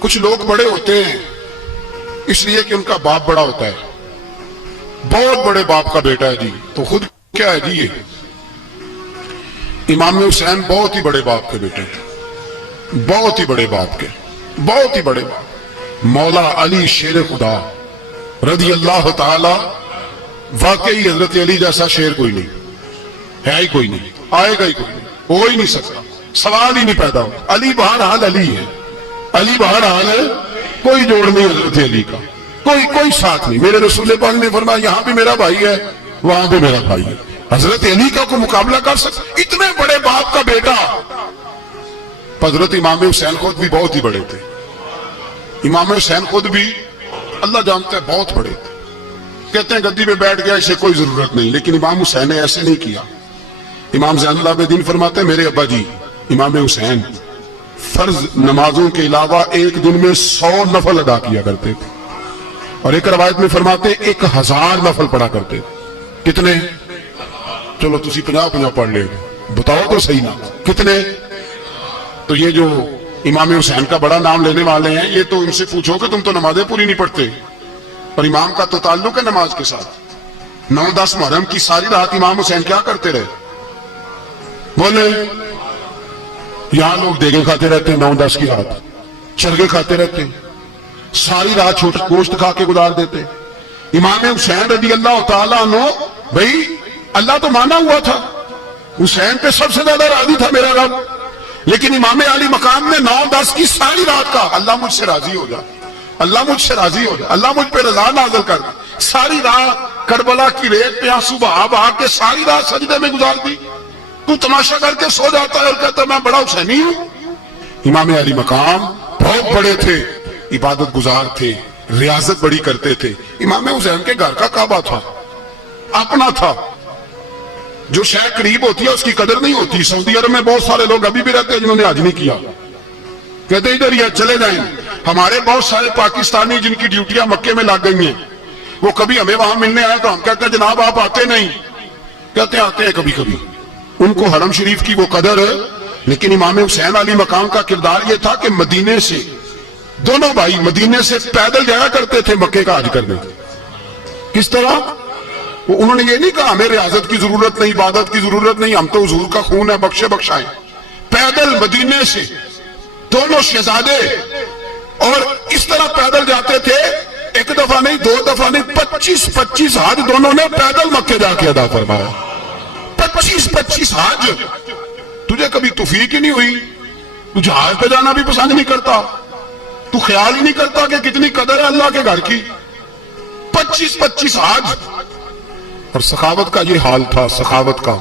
کچھ لوگ بڑے ہوتے ہیں اس لیے کہ ان کا باپ بڑا ہوتا ہے، بہت بڑے باپ کا بیٹا ہے جی، تو خود کیا ہے جی یہ امام حسین بہت ہی بڑے باپ کے بیٹے تھے، بہت ہی بڑے باپ کے، بہت ہی بڑے باپ، مولا علی شیر خدا رضی اللہ تعالی، واقعی حضرت علی جیسا شیر کوئی نہیں ہے، ہی کوئی نہیں، آئے گا ہی کوئی نہیں، ہو ہی نہیں سکتا، سوال ہی نہیں پیدا ہو۔ علی بہرحال علی ہے، علی بہرحال ہے، کوئی جوڑ نہیں حضرت علی کا، کوئی ساتھ نہیں۔ میرے رسول پاک نے فرمایا یہاں بھی میرا بھائی ہے، وہاں بھی میرا بھائی ہے، حضرت علی کا کوئی مقابلہ کر سکتا؟ اتنے بڑے باپ کا بیٹا۔ حضرت امام حسین خود بھی بہت ہی بڑے تھے، امام حسین خود بھی اللہ جانتا ہے بہت بڑے تھے۔ کہتے ہیں گدی پہ بیٹھ گیا اسے کوئی ضرورت نہیں، لیکن امام حسین نے ایسے نہیں کیا۔ امام زین العابدین فرماتے ہیں میرے ابا جی امام حسین فرض نمازوں کے علاوہ ایک دن میں 100 نفل ادا کیا کرتے تھے، اور ایک روایت میں فرماتے ہیں 1000 نفل پڑھا کرتے تھے۔ کتنے؟ چلو تسی 50 پڑھ لے، بتاؤ تو صحیح نا کتنے؟ تو یہ جو امام حسین کا بڑا نام لینے والے ہیں، یہ تو ان سے پوچھو کہ تم تو نمازیں پوری نہیں پڑھتے، اور امام کا تو تعلق ہے نماز کے ساتھ۔ 9-10 محرم کی ساری رات امام حسین کیا کرتے رہے؟ بولے یہاں لوگ دیگیں کھاتے رہتے ہیں، 9-10 کی رات چرگے کھاتے رہتے ہیں، ساری رات چھوٹا گوشت کھا کے گزار دیتے۔ امام حسین رضی اللہ تعالیٰ عنہ، بھئی اللہ تو مانا ہوا تھا، حسین پہ سب سے زیادہ راضی تھا میرا رب، لیکن امام علی مقام نے 9-10 کی ساری رات کا اللہ مجھ سے راضی ہو جا، اللہ مجھ سے راضی ہو جا، اللہ مجھ پہ رضا نازل کر دے۔ ساری رات کربلا کی ریت پہ آنسو بہا بہا کے ساری رات سجدے میں گزار دی۔ تو تماشا کر کے سو جاتا ہے اور کہتا ہے میں بڑا حسینی ہوں۔ امام علی مقام بہت بڑے تھے، عبادت گزار تھے، ریاضت بڑی کرتے تھے۔ امام حسین کے گھر کا کعبہ تھا، اپنا تھا، جو شے قریب ہوتی ہے اس کی قدر نہیں ہوتی۔ سعودی عرب میں بہت سارے لوگ ابھی بھی رہتے ہیں جنہوں نے حج نہیں کیا، کہتے ادھر یہ چلے جائیں۔ ہمارے بہت سارے پاکستانی جن کی ڈیوٹیاں مکے میں لگ گئی ہیں، وہ کبھی ہمیں وہاں ملنے آئے تو ہم کہتے ہیں جناب آپ آتے نہیں، کہتے ہیں آتے ہیں کبھی کبھی۔ ان کو حرم شریف کی وہ قدر ہے، لیکن امام حسین علی مقام کا کردار یہ تھا کہ مدینے سے، دونوں بھائی مدینے سے پیدل جایا کرتے تھے مکے کا حج کرنے۔ کس طرح؟ انہوں نے یہ نہیں کہا ہمیں ریاضت کی ضرورت نہیں، عبادت کی ضرورت نہیں، ہم تو حضور کا خون ہے بخشے بخشائیں۔ پیدل مدینے سے دونوں شہزادے، اور اس طرح پیدل جاتے تھے، ایک دفعہ نہیں 2 دفعہ نہیں، 25 حج دونوں نے پیدل مکے جا کے ادا فرمایا۔ 25 حج۔ تجھے کبھی توفیق ہی نہیں ہوئی؟ تو جہاز پہ جانا بھی پسند نہیں کرتا، تو خیال ہی نہیں کرتا کہ کتنی قدر ہے اللہ کے گھر کی۔ 25 حج۔ اور سخاوت کا یہ حال تھا، سخاوت کا،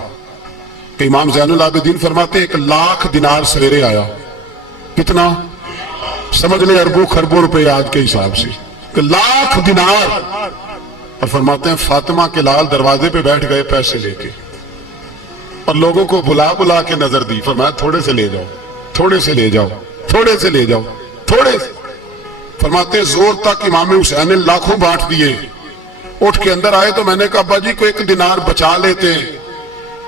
کہ امام زین العابدین فرماتے 1,00,000 دینار سویرے آیا۔ کتنا؟ سمجھ لیں اربوں خربوں روپے آج کے حساب سے، 1,00,000 دینار۔ اور فرماتے ہیں فاطمہ کے لال دروازے پہ بیٹھ گئے پیسے لے کے، اور لوگوں کو بلا بلا کے نظر دی، فرمایا تھوڑے سے لے جاؤ، تھوڑے سے لے جاؤ، تھوڑے سے لے جاؤ، تھوڑے سے۔ فرماتے ہیں زور تک امام حسین نے لاکھوں بانٹ دیے۔ اٹھ کے اندر آئے تو میں نے کہا ابا جی کو 1 دینار بچا لیتے۔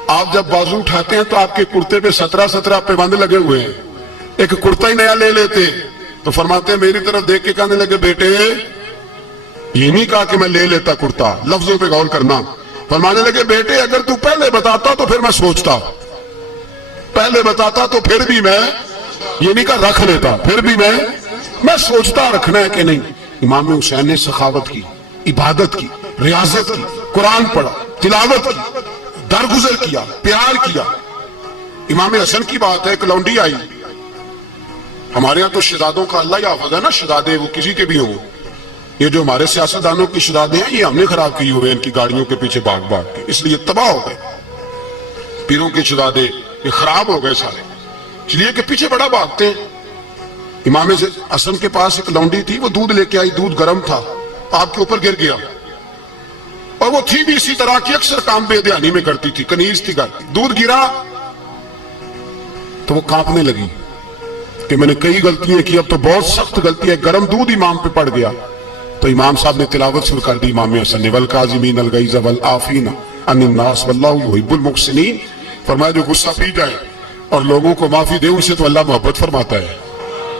آپ جب بازو اٹھاتے ہیں تو آپ کے کرتے پہ 17 پیبند لگے ہوئے ہیں، ایک کرتا ہی نیا لے لیتے۔ تو فرماتے ہیں میری طرف دیکھ کے کہنے لگے بیٹے یہ نہیں کہا کہ میں لے لیتا کرتا، لفظوں پہ غور کرنا۔ فرمانے لگے بیٹے اگر تو پہلے بتاتا تو پھر میں سوچتا، پہلے بتاتا تو پھر بھی میں یہ نہیں کہا رکھ لیتا، پھر بھی میں سوچتا رکھنا ہے کہ نہیں۔ امام حسین نے سخاوت کی، عبادت کی، ریاضت کی، قرآن پڑھا، تلاوت کی، درگزر کیا، پیار کیا۔ امام حسن کی بات ہے، ایک لونڈی آئی، ہمارے یہاں تو شہزادوں کا اللہ حافظ ہے نا، شہزادے وہ کسی کے بھی ہوں، یہ جو ہمارے سیاستدانوں کی شہزادے ہیں یہ ہم نے خراب کی ہوئے ان کی گاڑیوں کے پیچھے بھاگ بھاگ کے، اس لیے تباہ ہو گئے۔ پیروں کے شہزادے یہ خراب ہو گئے سارے، اس لیے کہ پیچھے بڑا بھاگتے ہیں۔ امام حسن کے پاس ایک لونڈی تھی، وہ دودھ لے کے آئی، دودھ گرم تھا، آپ کے اوپر گر گیا، اور وہ تھی بھی اسی طرح کی، اکثر کام بے دھیانی میں کرتی تھی، کنیز تھی گھر کی۔ دودھ گرا تو وہ کانپنے لگی کہ میں نے کئی غلطیاں کی، اب تو بہت سخت غلطی ہے، گرم دودھ امام پہ پڑ گیا۔ تو امام صاحب نے تلاوت شروع کر دی، امام حسن نے والکاظمین الغیظ والعافین عن الناس واللہ یحب المحسنین۔ فرمایا جو غصہ پی جائے اور لوگوں کو معافی دے ان سے تو اللہ محبت فرماتا ہے۔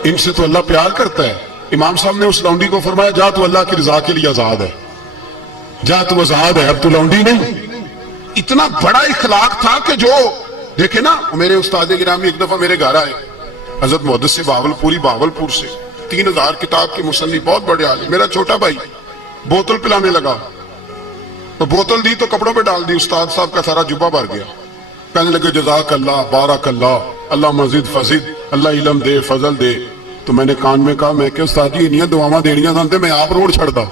ان سے تو اللہ پیار کرتا ہے. امام صاحب نے اس لونڈی کو فرمایا جا تو اللہ کی رضا کے لیے آزاد ہے, جا تو آزاد ہے, اب تو لونڈی نہیں. اتنا بڑا اخلاق تھا کہ جو دیکھے نا, میرے استاد گرامی ایک دفعہ میرے گھر آئے, حضرت محدث سے باولپور سے 3000 کتاب کے مصنف, بہت بڑے عالم. میرا چھوٹا بھائی بوتل پلانے لگا تو بوتل دی تو کپڑوں پہ ڈال دی, استاد صاحب کا سارا جبہ بھر گیا. کہنے لگے جزاک اللہ, بارک اللہ, اللہ مزید فزید, اللہ علم دے, فضل دے. تو میں نے کان میں کہا, میں کہ استاد جی انہیں دعاواں دینیاں سنتے, میں آپ روڈ چھڑتا.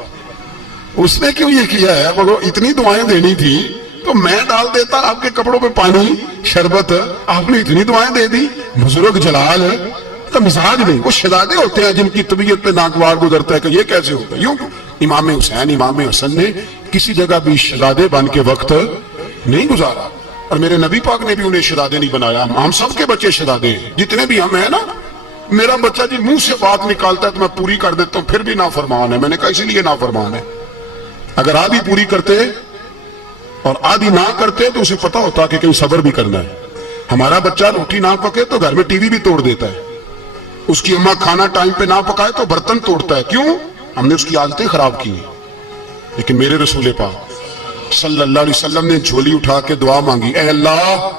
اس نے کیوں یہ کیا ہے, وہ اتنی دعائیں دینی تھی تو میں ڈال دیتا آپ کے کپڑوں پہ پانی شربت, آپ نے اتنی دعائیں دے دی. بزرگ جلال کا مزاج نہیں. وہ شہزادے ہوتے ہیں جن کی طبیعت پہ ناگوار گزرتا ہے کہ یہ کیسے ہوتا ہے. یوں امام حسین امام حسن نے کسی جگہ بھی شہزادے بن کے وقت نہیں گزارا, اور میرے نبی پاک نے بھی انہیں شہزادے نہیں بنایا. ہم سب کے بچے شہزادے ہیں, جتنے بھی ہم ہیں نا. میرا بچہ جی منہ سے بات نکالتا ہے تو میں پوری کر دیتا ہوں, پھر بھی نافرمان ہے. میں نے کہا اسی لیے نافرمان ہے. اگر آدھی پوری کرتے اور آدھی نہ کرتے تو اسے پتا ہوتا کہ کہیں صبر بھی کرنا ہے. ہمارا بچہ روٹی نہ پکے تو گھر میں ٹی وی بھی توڑ دیتا ہے. اس کی اماں کھانا ٹائم پہ نہ پکائے تو برتن توڑتا ہے. کیوں؟ ہم نے اس کی عادتیں خراب کی. لیکن میرے رسول پاک صلی اللہ علیہ وسلم نے جھولی اٹھا کے دعا مانگی, اے اللہ,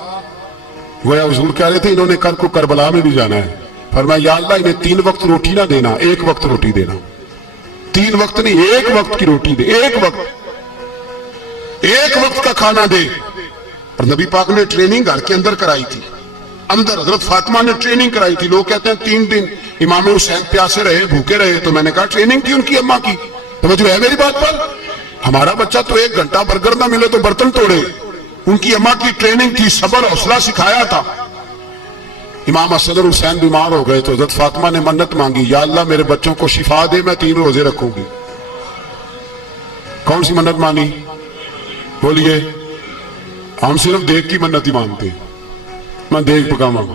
گویا حضور کہہ رہے تھے انہوں نے کل کو کربلا میں بھی جانا ہے. فرمایا یا اللہ انہیں 3 وقت روٹی نہ دینا, 1 وقت روٹی دینا. 3 وقت نہیں, 1 وقت کی روٹی دے, 1 وقت کا کھانا دے. اور نبی پاک نے ٹریننگ گھر کے اندر کرائی تھی. اندر حضرت فاطمہ نے ٹریننگ کرائی تھی. لوگ کہتے ہیں 3 دن امام حسین پیاسے رہے, بھوکے رہے. تو میں نے کہا ٹریننگ کی ان کی اماں کی. توجہ ہے میری بات پر؟ ہمارا بچہ تو 1 گھنٹہ برگر نہ ملے تو برتن توڑے. ان کی اماں کی ٹریننگ تھی, صبر حوصلہ سکھایا تھا. امام حسن حسین بیمار ہو گئے تو حضرت فاطمہ نے منت مانگی, یا اللہ میرے بچوں کو شفا دے, میں 3 روزے رکھوں گی. کون سی منت مانی؟ بولیے. ہم صرف دیکھ کی منت ہی مانتے, میں دیکھ پکاواں گا.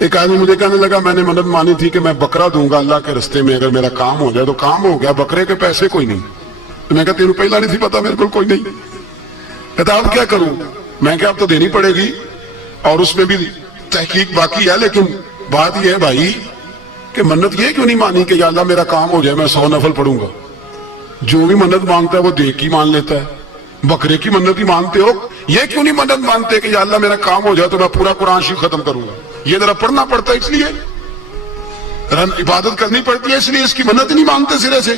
ایک آدمی مجھے کہنے لگا میں نے منت مانی تھی کہ میں بکرا دوں گا اللہ کے رستے میں, اگر میرا کام ہو جائے. تو کام ہو گیا, بکرے کے پیسے کوئی نہیں. تو میں کہا تیرے پہلا نہیں تھی پتا, میرے کو کوئی نہیں. کہتا اب کیا کروں؟ میں کہا اب تو دینی پڑے گی, اور اس میں بھی تحقیق باقی ہے. لیکن بات یہ ہے بھائی کہ منت یہ کیوں نہیں مانی کہ یا اللہ میرا کام ہو جائے, میں 100 نفل پڑھوں گا. جو بھی منت مانگتا ہے وہ دیکھ کی مان لیتا ہے. بکرے کی منت ہی مانتے ہو, یہ کیوں نہیں منت مانتے کہ یا اللہ میرا کام ہو جائے تو میں پورا قرآن شریف ختم کروں گا. یہ ذرا پڑھنا پڑتا ہے, اس لیے عبادت کرنی پڑتی ہے, اس لیے اس کی منت نہیں مانتے سرے سے.